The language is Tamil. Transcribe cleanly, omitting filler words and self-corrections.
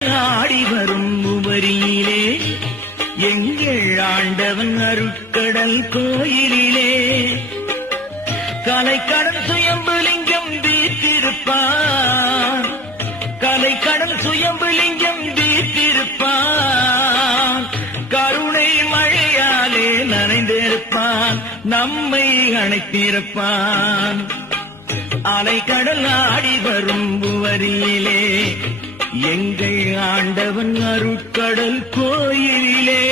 ஆடி வரும் உவரியிலே எங்கள் ஆண்டவன் அருட்கடல் கோயிலிலே கலைக்கடன் சுயம்புலிங்கம் வீற்றிருப்பான், கலைக்கடன் சுயம்புலிங்கம் வீற்றிருப்பான், கருணை மழையாலே நனைந்திருப்பான், நம்மை அணைத்திருப்பான். அலைக்கடல் ஆடி வரும் உவரியிலே எங்கள் ஆண்டவன் அருட்கடல் கோயிலிலே